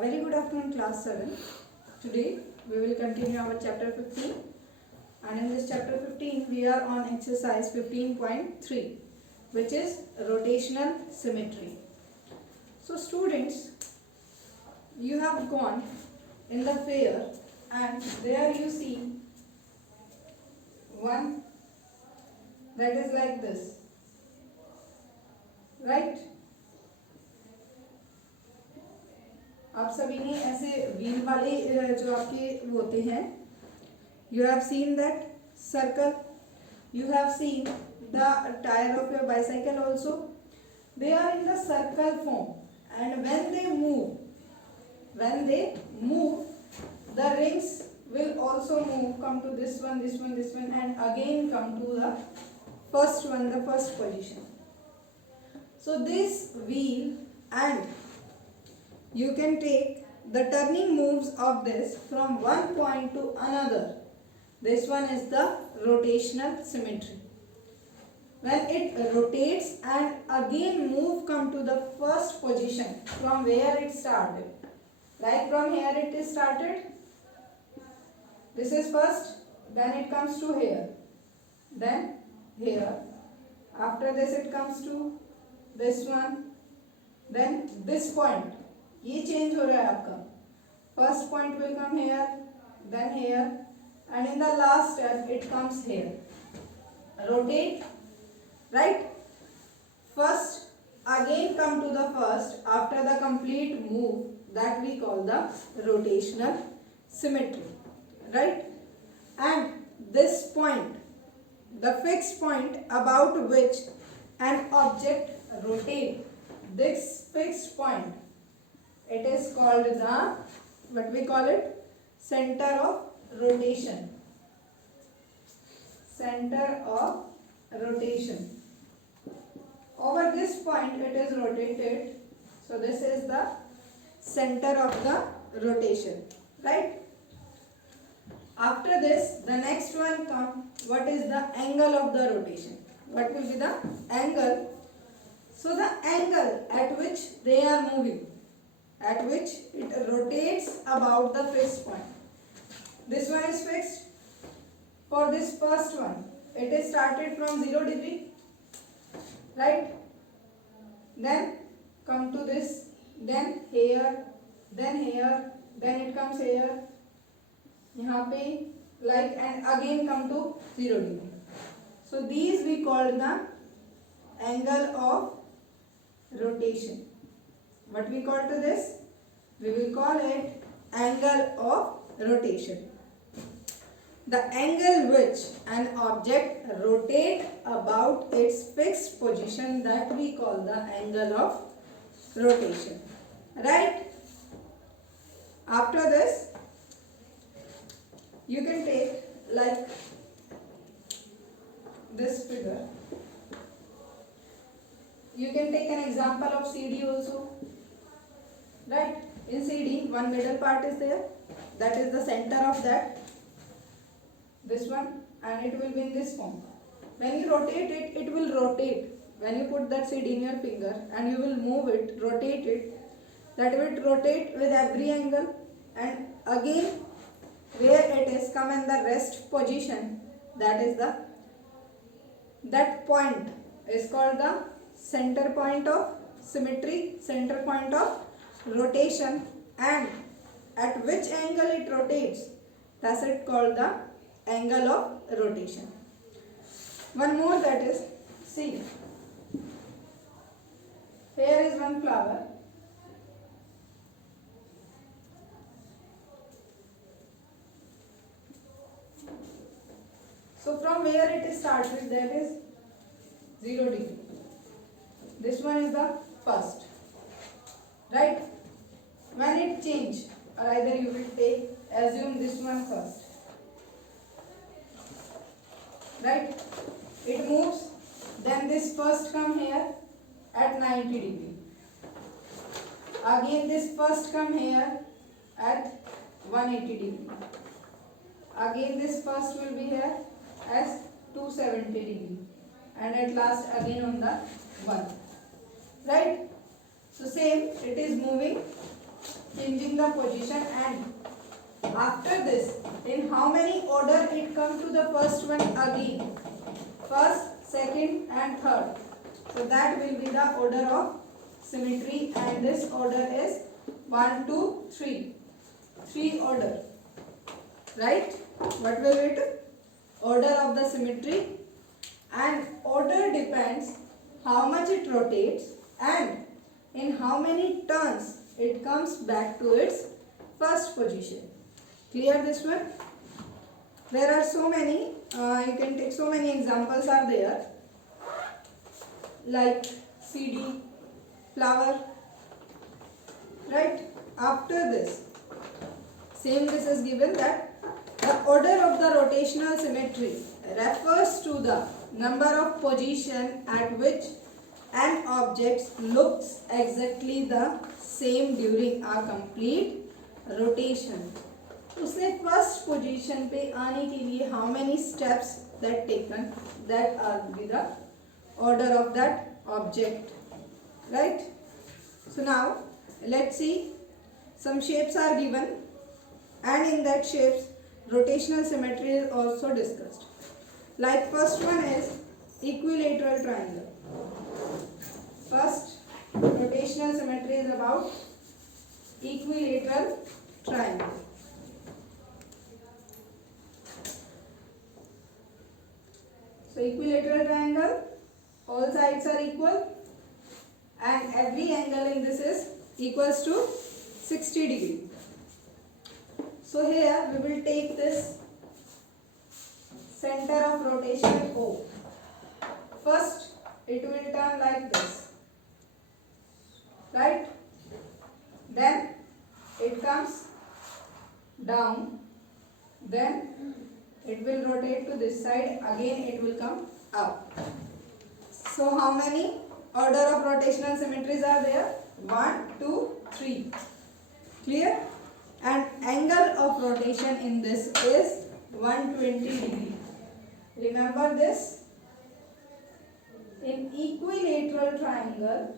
Very good afternoon, class 7. Today we will continue our chapter 15, and in this chapter 15 we are on exercise 15.3, which is rotational symmetry. So students, you have gone in the fair and there you see one that is like this, right? आप सभी ने ऐसे wheel वाले जो आपके वो होते हैं, you have seen that circle, you have seen the tire of your bicycle also. They are in the circle form, and when they move, the rings will also move, come to this one, this one, this one, and again come to the first one, the first position. So this wheel, and you can take the turning moves of this from one point to another. This one is the rotational symmetry. When it rotates and again move come to the first position from where it started. Like from here it is started. This is first, then it comes to here. Then here. After this it comes to this one. Then this point. ये change हो रहा है आपका. First point will come here, then here, and in the last step it comes here. Rotate, right? First, again come to the first after the complete move, that we call the rotational symmetry, right? And this point, the fixed point about which an object rotates, this fixed point, it is called the, what we call it, center of rotation. Center of rotation. Over this point it is rotated. So this is the center of the rotation, right? After this, the next one comes, what is the angle of the rotation? What will be the angle? So the angle at which they are moving, at which it rotates about the fixed point. This one is fixed. For this first one, it is started from 0 degree, right? Then come to this, then here, then here, then it comes here, यहाँ पे, like, and again come to 0 degree. So these we call the angle of rotation. What we call to this? We will call it angle of rotation. The angle which an object rotates about its fixed position, that we call the angle of rotation. Right? After this, you can take like this figure. You can take an example of CD also. Right? In CD, one middle part is there. That is the center of that. This one, and it will be in this form. When you rotate it, it will rotate. When you put that CD in your finger and you will move it, rotate it, that will rotate with every angle, and again where it is come in the rest position, that is the, that point is called the center point of symmetry, center point of rotation, and at which angle it rotates, that's it called the angle of rotation. One more, that is, see, here is one flower. So from where it is started, that is 0 degree. This one is the first, right? When it change, or either you will take, assume this one first, right? It moves, then this first come here at 90 degree. Again this first come here at 180 degree. Again this first will be here as 270 degree, and at last again on the 1, right? So same, it is moving changing the position, and after this, in how many order it come to the first one again? First, second and third. So that will be the order of symmetry, and this order is 1, 2, 3. 3 order. Right? What will it? Order of the symmetry, and order depends how much it rotates and in how many turns it comes back to its first position. Clear this one? There are so many, you can take so many examples are there, like CD, flower, right? After this, same this is given that the order of the rotational symmetry refers to the number of position at which an object looks exactly the same during a complete rotation. उसने first position पे आने के लिए how many steps that taken, that R be the order of that object, right? So now let's see some shapes are given, and in that shapes rotational symmetry is also discussed. Like first one is equilateral triangle. First rotational symmetry is about equilateral triangle. So equilateral triangle, all sides are equal and every angle in this is equals to 60 degree. So here we will take this center of rotation O. First it will turn like this, right? Then it comes down, then it will rotate to this side, again it will come up. So how many order of rotational symmetries are there? 1, 2, 3. Clear? And angle of rotation in this is 120 degree. Remember this? In equilateral triangle,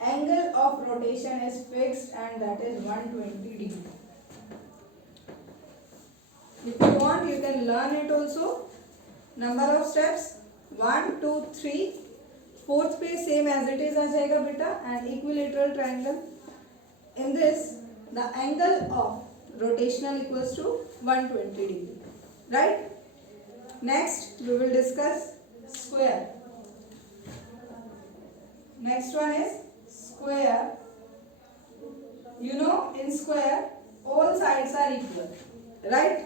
angle of rotation is fixed and that is 120 degree. If you want, you can learn it also. Number of steps 1, 2, 3. Fourth पे same as it is आ जाएगा बेटा. And equilateral triangle, in this the angle of rotational equals to 120 degree, right? Next we will discuss square. Next one is square. You know, in square all sides are equal, right?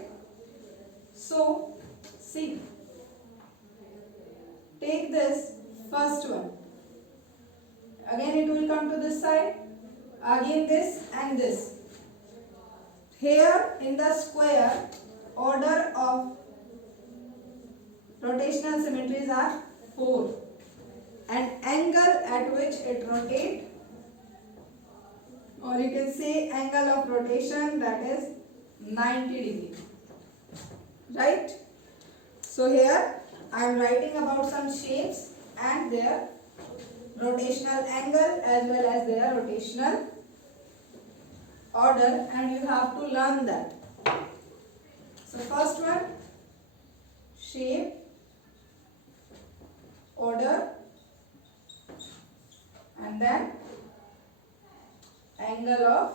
So see, take this first one, again it will come to this side, again this and this. Here in the square, order of rotational symmetries are 4 and angle at which it rotates, or you can say angle of rotation, that is 90 degree, right? So here I am writing about some shapes and their rotational angle as well as their rotational order, and you have to learn that. So first one, shape, order, and then angle of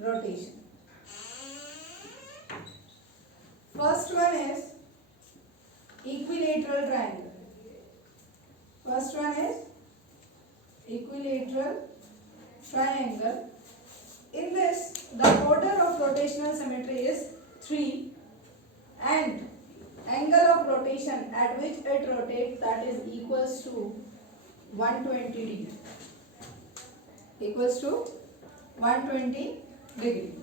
rotation. First one is equilateral triangle. First one is equilateral triangle. In this, the order of rotational symmetry is 3 and angle of rotation at which it rotates, that is equals to 120 degree. Equals to 120 degree.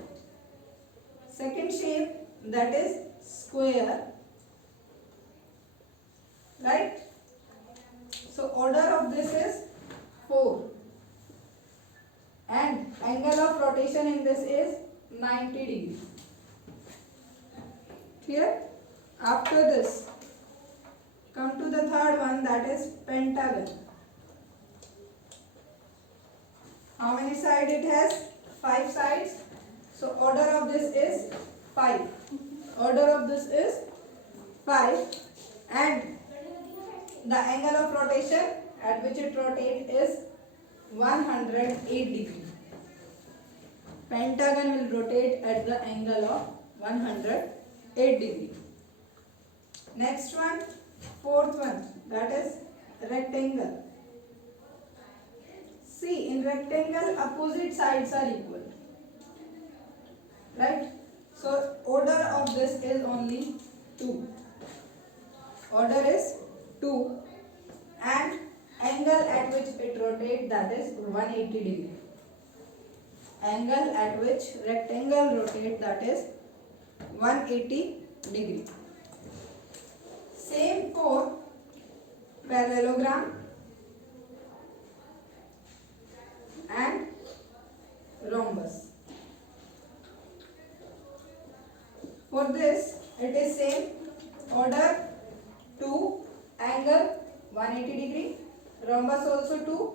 Second shape, that is square, right? So order of this is 4 and angle of rotation in this is 90 degree. Clear? After this, come to the third one, that is pentagon. How many sides it has? 5 sides. So order of this is 5. Order of this is 5, and the angle of rotation at which it rotates is 108 degree. Pentagon will rotate at the angle of 108 degree. Next one, fourth one, that is rectangle. See, in rectangle opposite sides are equal, right? So order of this is only 2. Order is 2, and angle at which it rotates, that is 180 degree. Angle at which rectangle rotates, that is 180 degree. Same for parallelogram and rhombus. For this, it is same. Order 2, angle 180 degree, rhombus also 2,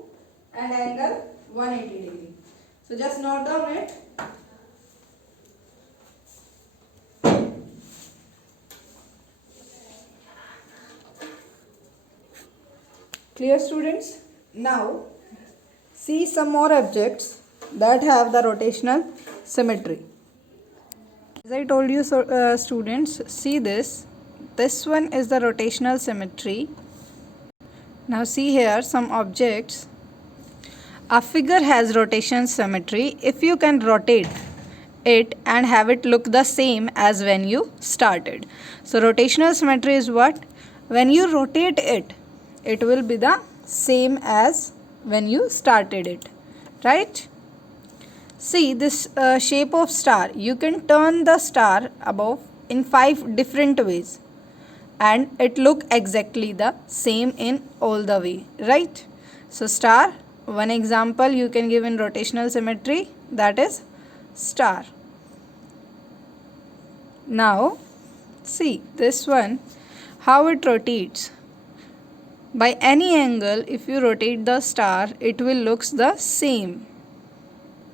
and angle 180 degree. So just note down it. Clear, students? Now see some more objects that have the rotational symmetry. As I told you, students, see this. This one is the rotational symmetry. Now see here some objects. A figure has rotation symmetry if you can rotate it and have it look the same as when you started. So rotational symmetry is what? When you rotate it, it will be the same as when you started it, right? See this shape of star. You can turn the star above in 5 different ways and it look exactly the same in all the way, right? So star, one example you can give in rotational symmetry, that is star. Now see this one, how it rotates. By any angle, if you rotate the star, it will looks the same.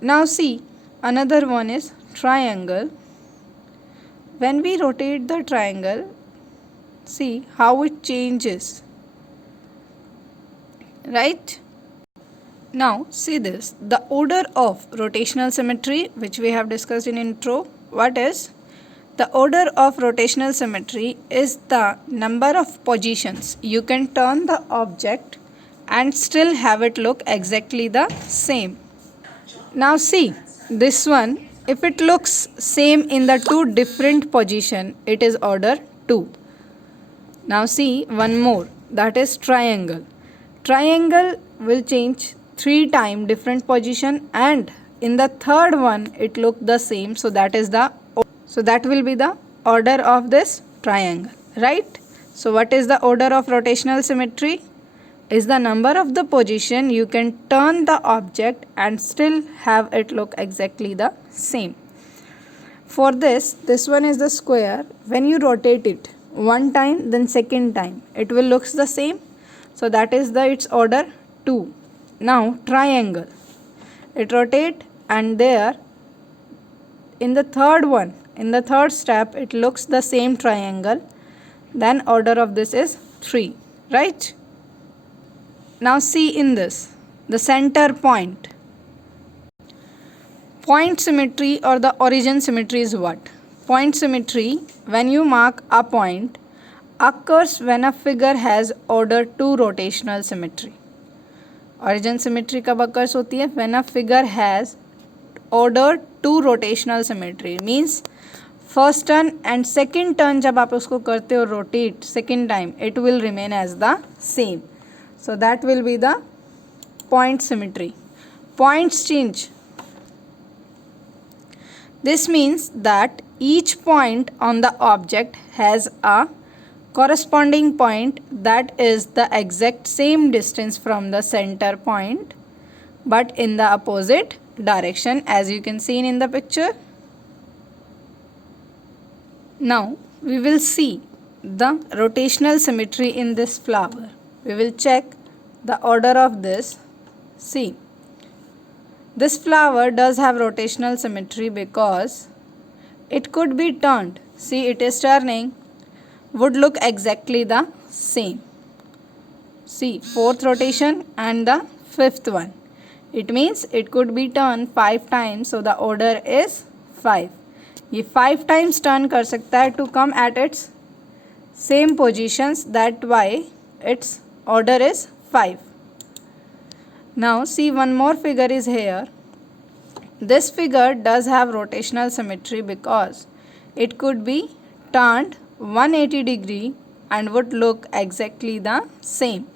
Now see, another one is triangle. When we rotate the triangle, see how it changes, right? Now see this, the order of rotational symmetry which we have discussed in intro. What is? The order of rotational symmetry is the number of positions you can turn the object and still have it look exactly the same. Now see this one, if it looks same in the 2 different position, it is order 2. Now see one more, that is triangle. Triangle will change 3 times different position and in the third one it look the same, so that will be the order of this triangle, right? So what is the order of rotational symmetry? Is the number of the position you can turn the object and still have it look exactly the same. For this one is the square. When you rotate it one time, then second time, it will looks the same. So that is its order 2. Now triangle, it rotate and there in the third one, in the third step, it looks the same triangle, then order of this is 3, right? Now see in this, the center point. Point symmetry or the origin symmetry is what? Point symmetry, when you mark a point, occurs when a figure has order 2 rotational symmetry. Origin symmetry कब occurs होती है? When a figure has order 2 rotational symmetry, means first turn and second turn जब आप उसको करते हो rotate second time, it will remain as the same. So that will be the point symmetry. Points change. This means that each point on the object has a corresponding point that is the exact same distance from the center point but in the opposite direction, as you can see in the picture. Now we will see the rotational symmetry in this flower. We will check the order of this. See, This flower does have rotational symmetry because it could be turned. See, it is turning. Would look exactly the same. See, fourth rotation and the fifth one. It means it could be turned 5 times. So the order is 5. ये 5 times turn कर सकता है to come at its same positions. That why its order is 5. Now see, one more figure is here. This figure does have rotational symmetry because it could be turned 180 degree and would look exactly the same.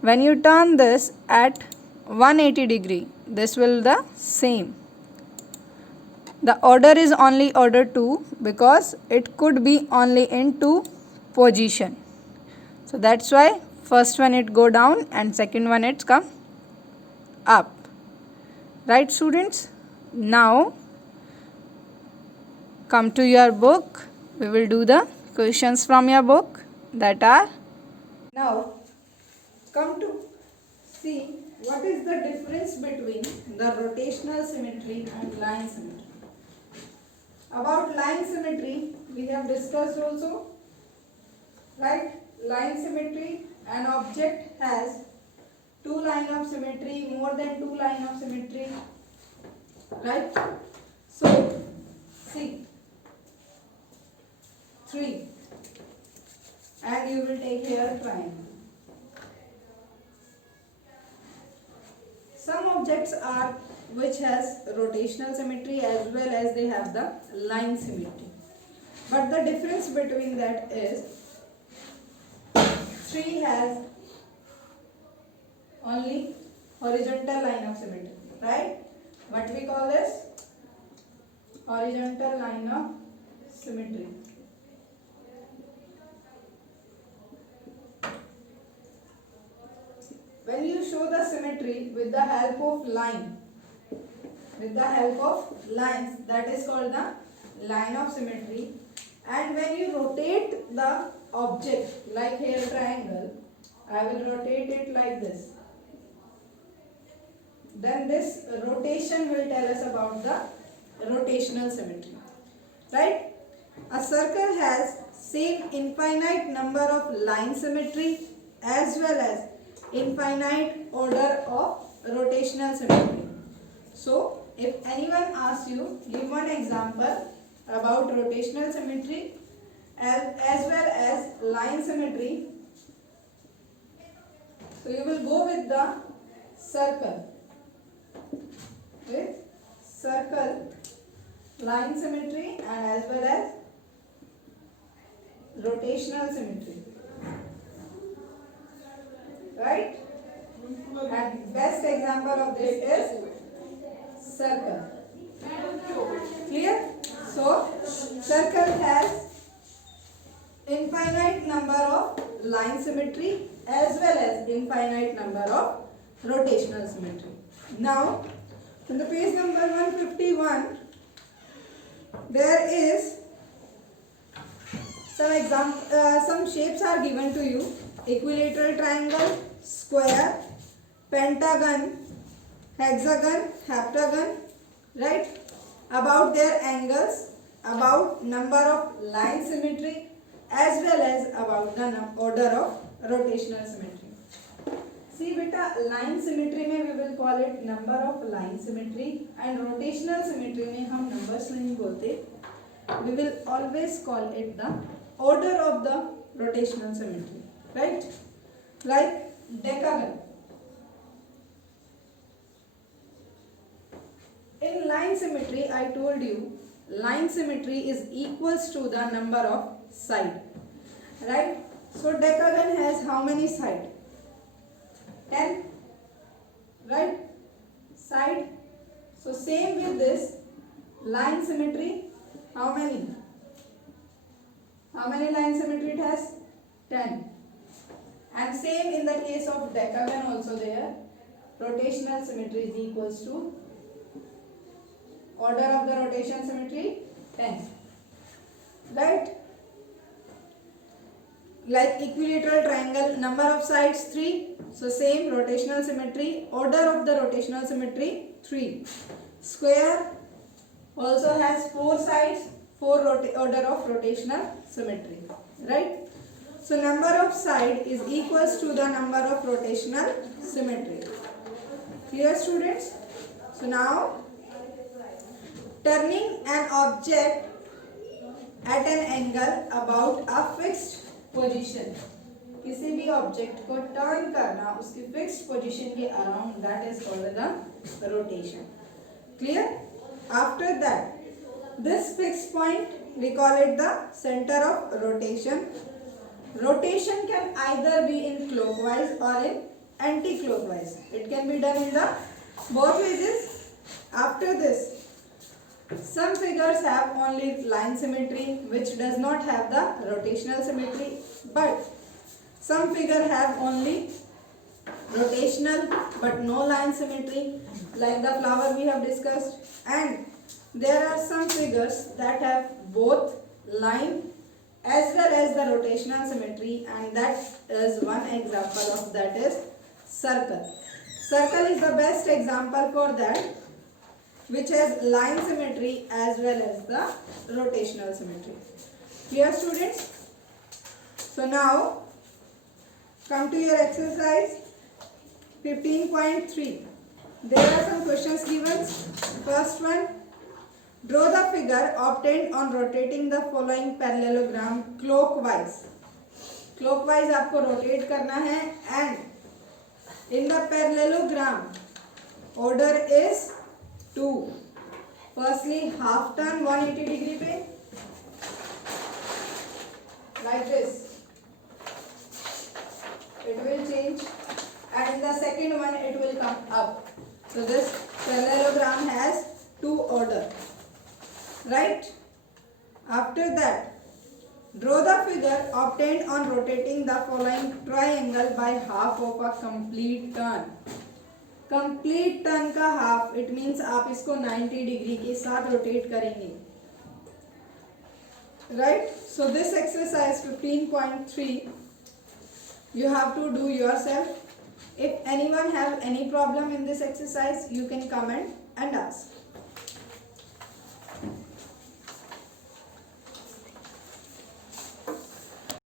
When you turn this at 180 degree, this will the same. The order is only order 2 because it could be only in 2 position. So that's why first one it go down and second one it's come up. Right, students? Now come to your book. We will do the questions from your book that are. Now come to see what is the difference between the rotational symmetry and line symmetry. About line symmetry we have discussed also, right? Line symmetry, an object has 2 line of symmetry, more than 2 line of symmetry, right? So see 3 and you will take here triangle. Some objects are which has rotational symmetry as well as they have the line symmetry. But the difference between that is 3 has only horizontal line of symmetry, right? What we call this? Horizontal line of symmetry. When you show the symmetry with the help of line, with the help of lines, that is called the line of symmetry. And when you rotate the object, like here triangle, I will rotate it like this. Then this rotation will tell us about the rotational symmetry, right? A circle has same infinite number of line symmetry as well as infinite order of rotational symmetry. So if anyone asks you, give one example about rotational symmetry as well as line symmetry. So you will go with the circle. With circle, line symmetry and as well as rotational symmetry. Right? And best example of this is circle. Clear? So, circle has infinite number of line symmetry as well as infinite number of rotational symmetry. Now, on the page number 151, there is some shapes are given to you: equilateral triangle, square, pentagon, hexagon, heptagon, right? About their angles, about number of line symmetry as well as about the order of rotational symmetry. See beta, line symmetry में we will call it number of line symmetry and rotational symmetry में हम numbers नहीं बोलते. We will always call it the order of the rotational symmetry, right? Like decagon. In line symmetry, I told you, line symmetry is equals to the number of side, right? So decagon has how many side? 10, right? Side. So same with this line symmetry, how many? How many line symmetry it has? 10. And same in the case of decagon also there. Rotational symmetry is equals to order of the rotation symmetry 10. Right? like equilateral triangle, number of sides 3, so same rotational symmetry, order of the rotational symmetry 3. Square also has 4 sides, 4 order of rotational symmetry, right? So number of side is equals to the number of rotational symmetry. Clear, students? So now turning an object at an angle about a fixed position, किसी भी object को turn करना उसकी fixed position के around, that is called the rotation. Clear? After that this fixed point we call it the centre of rotation. Rotation can either be in clockwise और in anti clockwise. It can be done in the both ways. After this, some figures have only line symmetry which does not have the rotational symmetry, but some figure have only rotational but no line symmetry, like the flower we have discussed, and there are some figures that have both line as well as the rotational symmetry, and that is one example of that is circle. Circle is the best example for that, which has line symmetry as well as the rotational symmetry. Clear, students? So now come to your exercise 15.3. There are some questions given. First one, draw the figure obtained on rotating the following parallelogram clockwise. Clockwise आपको rotate करना है, and in the parallelogram order is 2. Firstly half turn 180 degree पे, like this it will change, and in the second one it will come up. So this parallelogram has 2 order, right? After that, draw the figure obtained on rotating the following triangle by half of a complete turn. Complete turn का half, it means आप इसको 90 degree के साथ rotate करेंगे, right? So this exercise 15.3 you have to do yourself. If anyone have any problem in this exercise, you can comment and ask.